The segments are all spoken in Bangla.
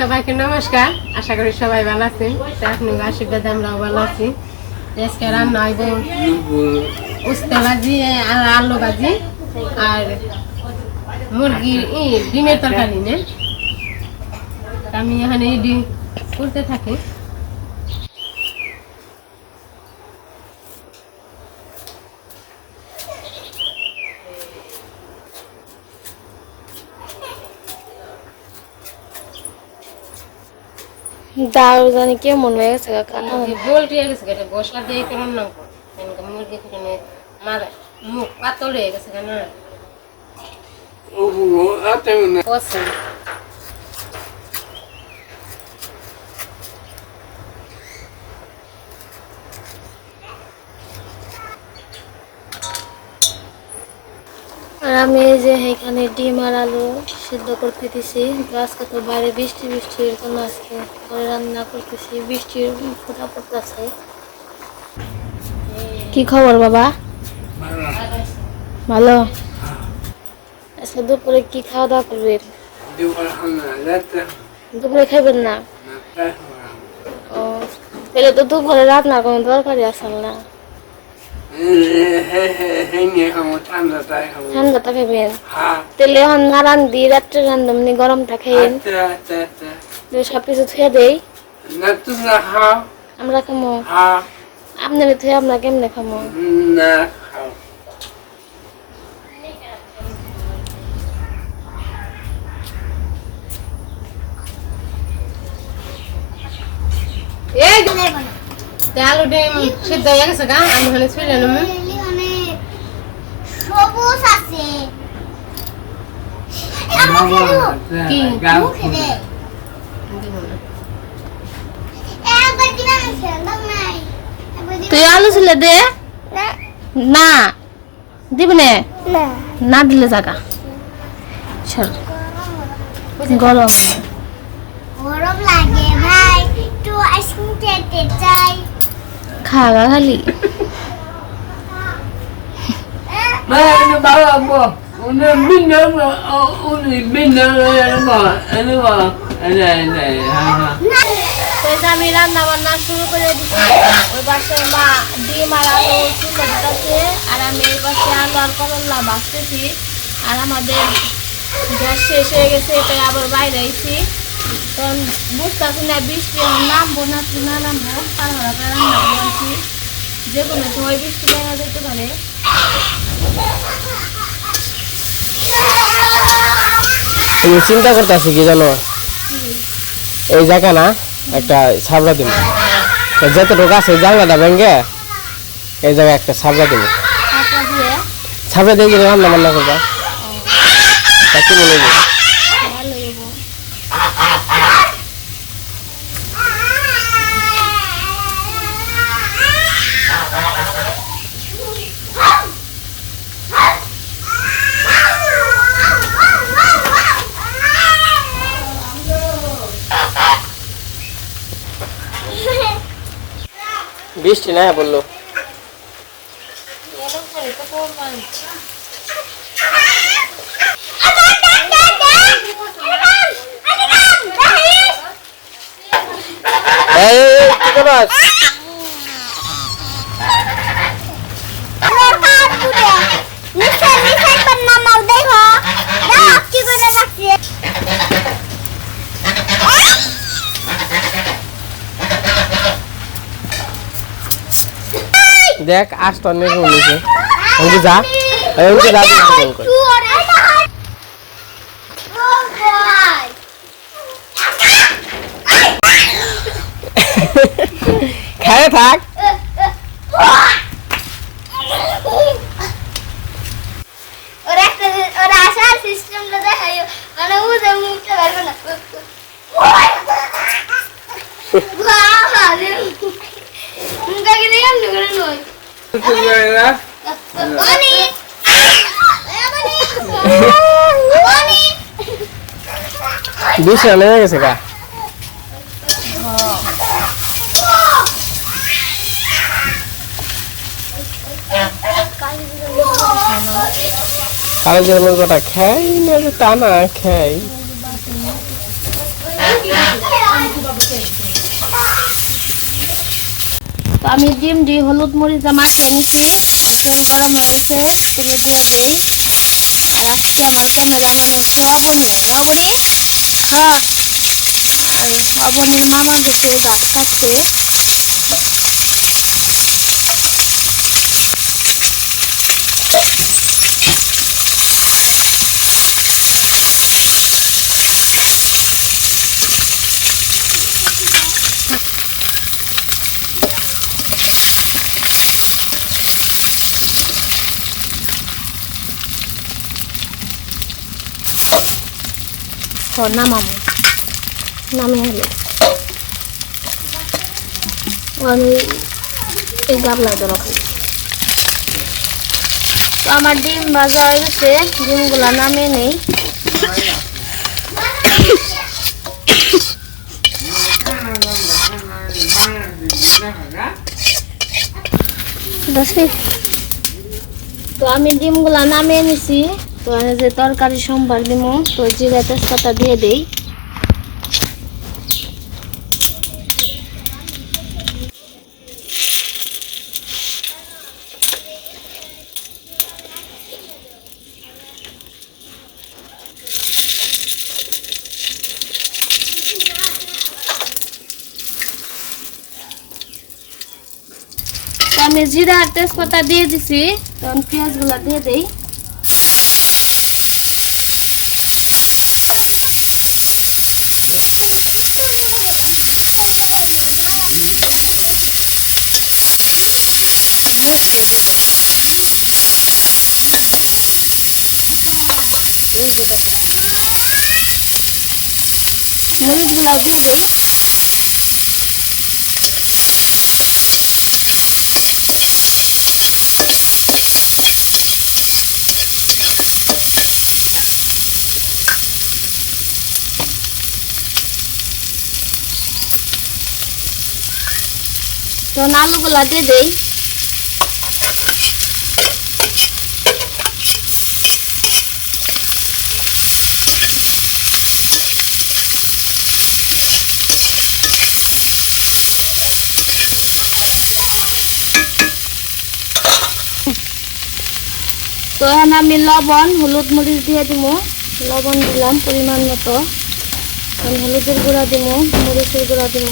সবাইকে নমস্কার। আশা করি সবাই ভালো আছেন। আপনি আশীর্বাদ আমরাও ভালো আছি। আজকে রান্না হইব উস্তা ভাজি, আর আলু ভাজি, আর মুরগির ই ডিমের তরকারি, নে? তা আমি এখানে ডিম করতে থাকি। দারু জানি কেমন হয়ে গেছে কাকা বোল দিয়ে গেছে কেটে বসলা দিয়ে কেন না মুরগি থেকে মারা মুখ পাতল হয়ে গেছে কেন আর আমি এই যে এখানে ডিম আর আলু সিদ্ধ করতে দিছি আজকে তো বাইরে বৃষ্টি বৃষ্টি এরকম আজকে ঘরে রান্না করতেছি। বৃষ্টির ফোটা পড়তেছে। কি খবর বাবা? ভালো? আজকে দুপুরে কি খাওয়া দাওয়া করবেন? দুপুরে খাবেন না? ও, তাহলে তো দুপুরে রান্না কোনো দরকারই আসল না। ঠান্ডাটা খাবেন তেলে এখন না রান্ধি রাত্রে রান্ধমনি গরমটা খাইন সব কিছু থুয়ে দেই। আমরা খামো। আপনারা থুয়ে আমরা কেমনে খামো? এই তে আলু ডিম সিদ্ধ হয়ে গেছে গা আমি ওখানে ছুঁলে নেব সবুজ আছে। তুই আলু ছিলে দে। না। না। দিবি না? না। দিলে জাগা। সর গরম। গরম লাগে ভাই। একটু আইসক্রিম খেতে চাই। খাগা খালি আমি রান্না বান্না শুরু করে দিচ্ছি ওই পাশে মা ডিম আর আলু চুলে আর আমি এই পাশে আলু আর করল্লা বাঁচতেছি আর আমাদের গ্যাস শেষ হয়ে গেছে, এটাই আবার বাইরে আইছি। তখন বুঝতেছি না বৃষ্টি নামবো না কি না নামবো রান্না করছি যে কোনো সময় বৃষ্টি দেখা যেতে পারে তুমি চিন্তা করতেছি কি জানো? এই জায়গা না একটা ছাবড়া দিব যতটুকু আছে জানলাটা ভেঙে এই জায়গায় একটা ছাবড়া দিয়ে? ছাবড়া দিয়ে রান্না বান্না করবা। তা কি মনে বৃষ্টি না বলল। দেখো দাও কি করে লাগছে দেখ আসতো অনেক নিচে আমি যা। এই, যা ফোন। খেয়ে থাক। ওরা একটা ওরা আসার সিস্টেমটা দেখাই মানে উদে বৃষ্টি নেমে গেছে গা। কালো জিরা মরিচটা খাই না টানা খাই। তো আমি ডিম দিয়ে হলুদ মরিচ মাখিয়ে নিছি তেল গরম হয়েছে তেলে দিয়ে দিই। আর আজকে আমার ক্যামেরা মানে হচ্ছে অবনী না হ্যাঁ। আর অবনীর মামা গেছে গাছ কাটতে তো নামাবো নামে হলো আমি এই গাবলায় তো আমার ডিম ভাজা হয়ে গেছে, ডিমগুলা নামে নেই। তো আমি ডিমগুলা নামিয়ে নিছি। তো আমি যে তরকারি সোমবার দিব তো জিরা তেজপাতা দিয়ে দেই। আমি জিরা আর তেজপাতা দিয়ে দিছি, তো আমি পেঁয়াজগুলো দিয়ে দেই। মরিচগুলো দিয়ে দেই তো আলুগুলা দিয়ে দেই তো এখন আমি লবণ, হলুদ মরিচ দিয়ে দিব লবণ দিলাম পরিমাণ মতো। হলুদের গুঁড়া দিব মরিচের গুঁড়া দিব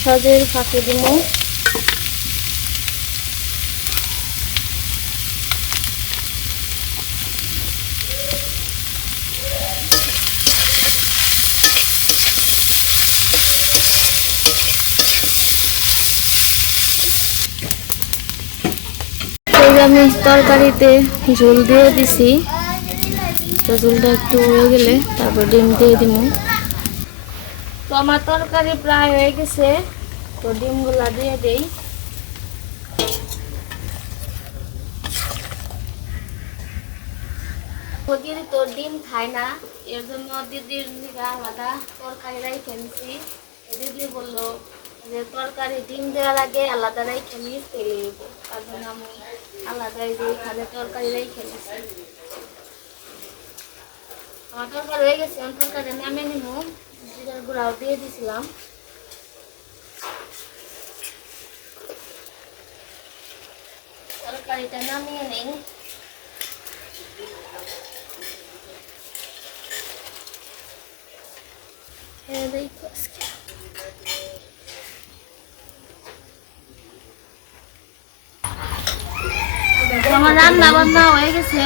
সজের ফাঁকে দিব এই যে আমি তরকারিতে ঝোল দিয়ে দিছি। তো ঝোলটা একটু হয়ে গেলে তারপর ডিম দিয়ে দিব তো আমার তরকারি প্রায় হয়ে গেছে। তো ডিমগুলা দিয়ে দেই। দিদি তো ডিম খায় না, এর জন্য দিদির আলাদা তরকারি রাইখে নিছি। দিদি বলল যে তরকারি ডিম দেওয়ার আগে আলাদা নিস তেলে দেবো। তার জন্য আমি আলাদাই যে এখানে তরকারি রাইখে নিছি আমার তরকারি হয়ে গেছে, আমি তরকারি নামে দিয়ে দিছিলাম। তরকারিটা নামিয়ে নেই খেয়ে দেখো আজকে। তো আমার রান্না বান্না হয়ে গেছে।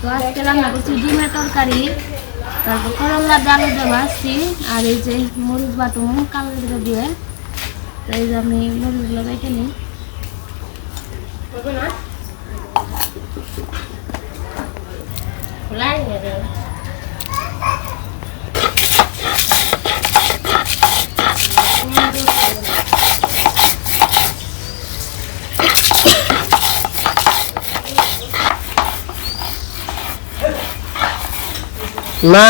তো আজকে রান্না করছি ডিমের তরকারি, তারপর করলা দিয়ে আলু দিয়ে ভাজছি, আর এই যে মরিচ বাটুম কালো দিয়ে। তাই যে আমি মরিচগুলো রেখে নিই। না? মা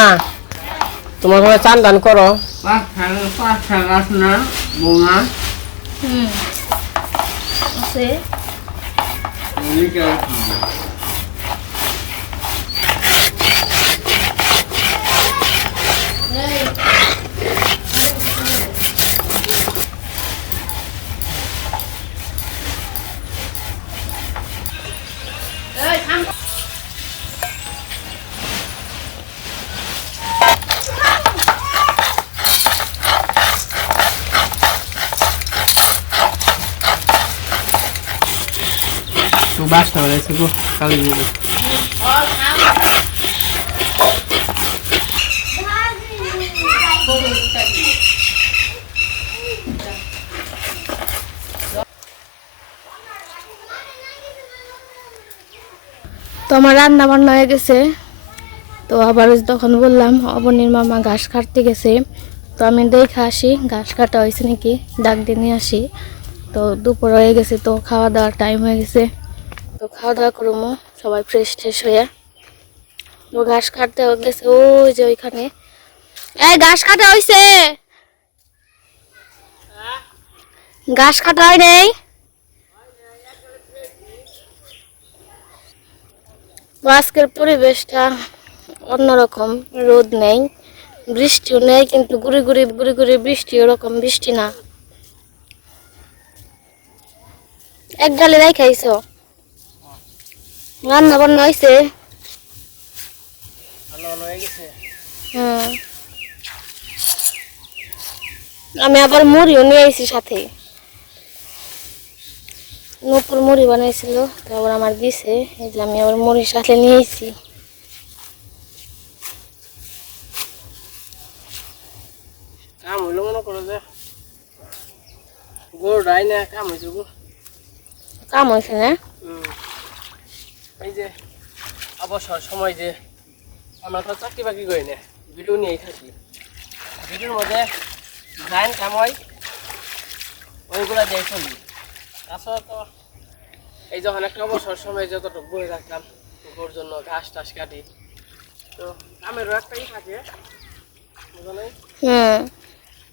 তোমার ঘরে চান দান করো। হুম। আছে তো হয়েছে গো কালি দিয়ে তো আমার রান্না বান্না হয়ে গেছে। তো আবার তখন বললাম, অবনীর মামা ঘাস কাটতে গেছে। তো আমি দেখে আসি, ঘাস কাটা হয়েছে নাকি? ডাক দিয়ে নিয়ে আসি। তো দুপুর হয়ে গেছে, তো খাওয়া দাওয়ার টাইম হয়ে গেছে। তো খাওয়া দাওয়া করব, সবাই ফ্রেশ ট্রেশ হয়ে। তো ঘাস কাটতে গেছে, ওই যে ওইখানে। এই ঘাস কাটা হয়েছে ঘাস কাটা হয় নেই? আজকের পরিবেশটা অন্যরকম, রোদ নেই, বৃষ্টিও নেই, কিন্তু গুড়ি গুড়ি গুড়ি গুড়ি বৃষ্টি, ওরকম বৃষ্টি না। এক গালে রাই খাইছো? রান্না বান্না হয়েছে হয়ে আমি আবার মুড়িও নিয়ে আইছি সাথে। নপুর মুড়ি বানাইছিল তারপর আমার দিছে। এই যে আমি আবার মুড়ির সাথে নিয়ে আইছি। কাম হইল মনে করো যে। না কাম হয়েছে গো। কাম হয়েছে না। এই যে অবসর সময় যে আমরা তো চাকরি বাকরি করি না ভিডিও নিয়েই থাকি। ভিডিওর মধ্যে গায়ন কাম হয় ওইগুলো দিয়ে চলি। তাছাড়া তো এই যখন একটা অবসর সময় যতটুকু বই রাখলাম গরুর জন্য ঘাস টাস কাটি। তো কামেরও একটাই থাকে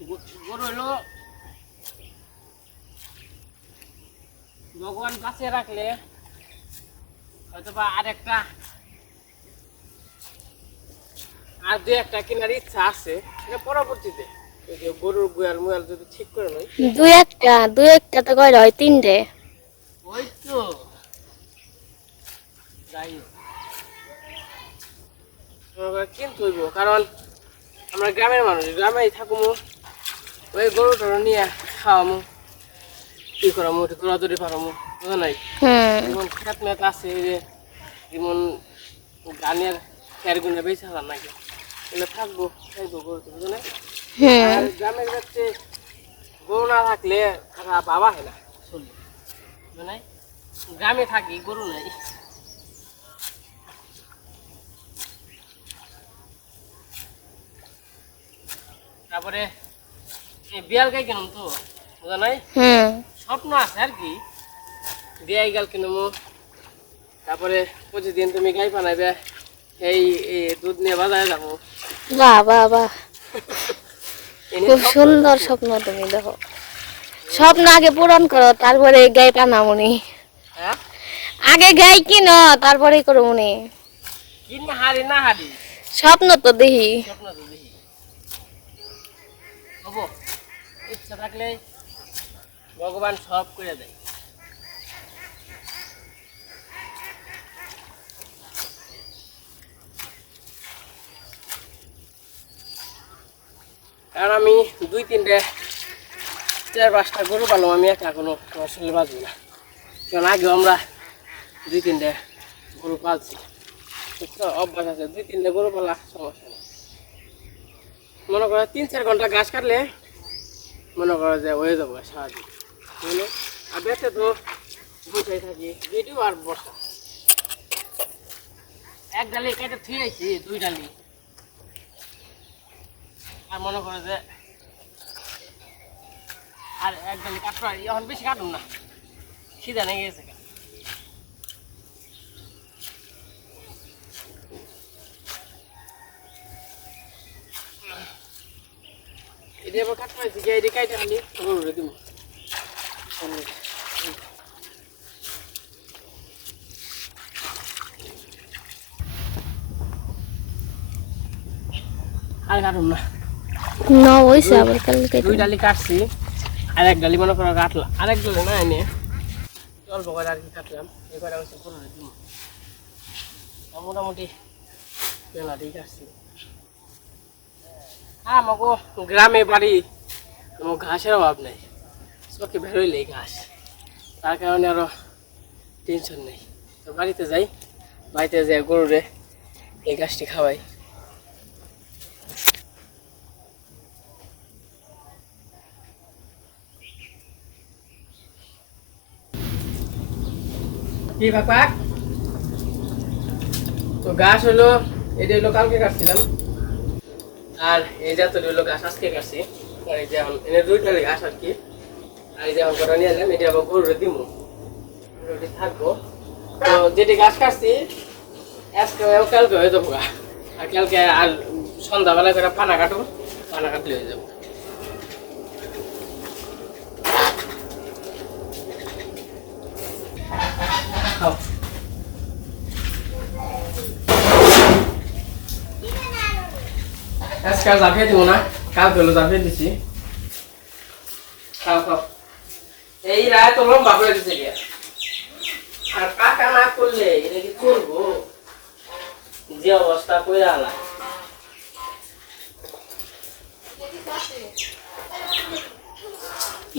গো- গরু হলো ভগবান বাঁচিয়ে রাখলে হয়তো বা আরেকটা। আর দু একটা কেনার ইচ্ছা আছে এটা পরবর্তীতে। গরুর গোয়াল মুয়াল যদি ঠিক করে নই। দুই একটা দুই একটা তো হয়? তিনটে। ওই তো। যাই। হইব কারণ আমরা গ্রামের মানুষ গ্রামেই থাকুমু। ওই গরু টরু নিয়ে খাওয়ামু কি করামু একটু দৌড়াদৌড়ি পারামু যেমন মেত আছে যে যেমন গানের খের গুনে বেশি হালার নাকি? এগুলো থাকব গরু তো হুম আর গ্রামের কাছে গরু না থাকলে বাবা হয় না। গ্রামে থাকি গরু নাই। তারপরে বিয়াল গাই কেন তো বুঝো নাই? স্বপ্ন আছে আর কি। বিয়াই গেল কিনবো তারপরে প্রতিদিন তুমি গাই বানাইবে এই দুধ নিয়ে বাজারে যাব। বাহ বাহ বাহ। এনে খুব সুন্দর স্বপ্ন তুমি দেখো। স্বপ্ন আগে পূরণ করো তারপরে গাই পানামুনি হ্যাঁ? আগে গাই কিনো তারপরে করো মুনি কিনে হারি না হারি? স্বপ্ন তো দেখি স্বপ্ন তো দেখি হব। ইচ্ছা থাকলে ভগবান সব করে দেয়। আর আমি দুই তিনটে, চার পাঁচটা গরু পালাম, আমি একা কোনো আসলে বাঁচবো না। কারণ আগেও আমরা দুই তিনটে গরু পালছি। অভ্যাস আছে, দুই তিনটে গরু পালা, সমস্যা নেই। মনে করো তিন চার ঘণ্টা গাছ কাটলে মনে করো যে হয়ে যাব সারাদিন। বুঝলে আর বেতে তো বসে থাকি, ভিডিও আর বসা। এক ডালি কেটে থুয়ে আইছি, দুই ডালি। আর মনে করে যে আর একদম কাটবো আর এখন বেশি কাটুন না। সিধা নেই গেছে এবার কাটতে পারছি, গিয়ে এদিকে কাইটা আনি গরুরে দিব আর কাটুন না। না, হইছে আবার কালকে দুই ডালি কাটছি আর এক ডালি মনে করো কাটলাম আরেক ডালি না এনে। অল্প করে আর কি কাটলাম এই কটা হচ্ছে পনেরো দিন। মোটামুটি মেলাটি কাটছি। আমাকে গ্রামে বাড়ি, কোনো ঘাসের অভাব নেই। চোখে বেরোইলেই ঘাস। তার কারণে আরও টেনশন নেই। তো বাড়িতে যাই বাড়িতে যাই গরুরে এই ঘাসটি খাওয়াই। কি বাপা তো গাছ হলো এটা হলো কালকে কাটছিলাম। আর এই যে তো হলো গাছ আজকে কাটছি। আর এই যে এনে দুইটা গাছ আর কি। আর এই যে এখন কটা নিয়ে এলাম এটা আবার গরুরে দিব গরুটি থাকব। তো যেটি গাছ কাটছি, আজকে কালকে হয়ে যাব। আর কালকে আর সন্ধ্যাবেলা করে পানা কাটো পানা কাটলে হয়ে যাব। আজকে আর জাফিয়ে দিব না? কালকে হলো জাফিয়ে দিছি। খাও খাও। এই রায় তো লম্বা করে দিছে গিয়া। আর পাকা না করলে এটা কি করব? যে অবস্থা কইরা আলা।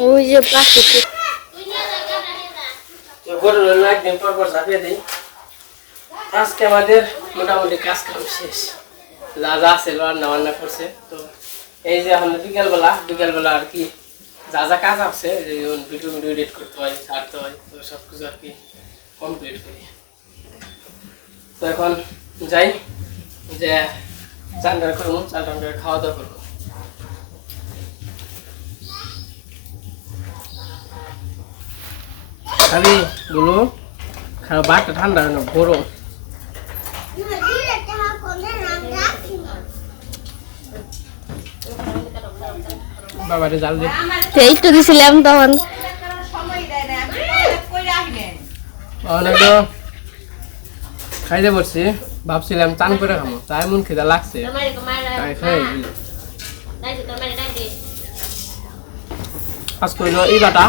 ওই যে পাশে গরু হলো একদিন পর পর ঝাঁপিয়ে দিই। আজকে আমাদের মোটামুটি কাজ কাম শেষ। যা যা আছে রান্না বান্না করছে। তো এই যে এখন বিকেলবেলা বিকেলবেলা আর কি যা যা কাজ আছে ভিডিও ভিডিও এডিট করতে হয় ছাড়তে হয় তো সব কিছু আর কি কমপ্লিট করি। তো এখন যাই যে চান টান করব চান টান করে খাওয়া দাওয়া করব। খালি বলো? খাওয়া বাটটা ঠান্ডা হয় না গরম। বাবারে জাল দিয়ে এই তো দিছিলাম তখন। খাইতে পড়ছি ভাবছিলাম চান করে খামো। তাই মন খিদা লাগছে। তাই খাই। আজ করল এই বাটা।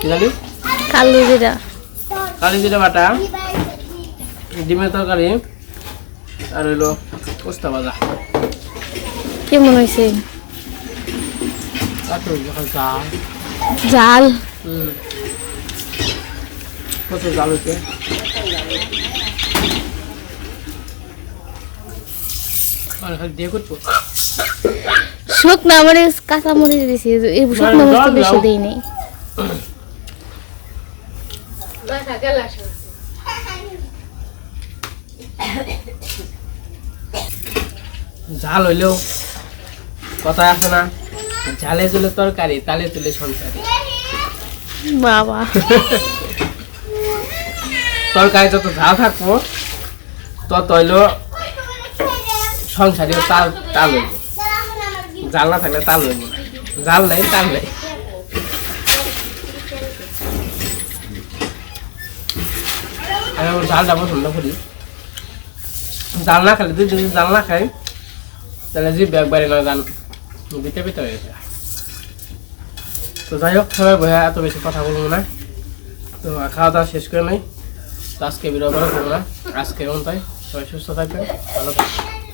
কি জানি? কালু যেটা কালি জিরা বাটা ডিমের তরকারি আর হইল পোস্তা ভাজা। কেমন হয়েছে জাল জাল। প্রচুর জাল হচ্ছে আর খালি শুকনা মরিচ কাঁচা মরিচ দিছি এই শুকনা মরিচ তো বেশি দিই নেই। ঝাল হইলেও কথা আছে না। ঝালে জলে তরকারি তালে তুলে সংসারি বাবা। তরকারি যত ঝাল থাকব তত হইল সংসারীও তাল তাল হইব। জাল না থাকলে তাল হইব জাল নাই তাল নাই। আমি জালটা পছন্দ করি। জাল না খেলে দুই দিন জাল না খাই তাহলে জিভ একবারে না জাল বিতে বিতে হয়ে যায়। তো যাই হোক, সবাই ভাইয়া এত বেশি কথা বলব না। তো খাওয়া দাওয়া শেষ করে নেই। আজকে বিরোধ করা করব না। আজকে এমন তাই সবাই সুস্থ থাকবেন, ভালো থাকবেন।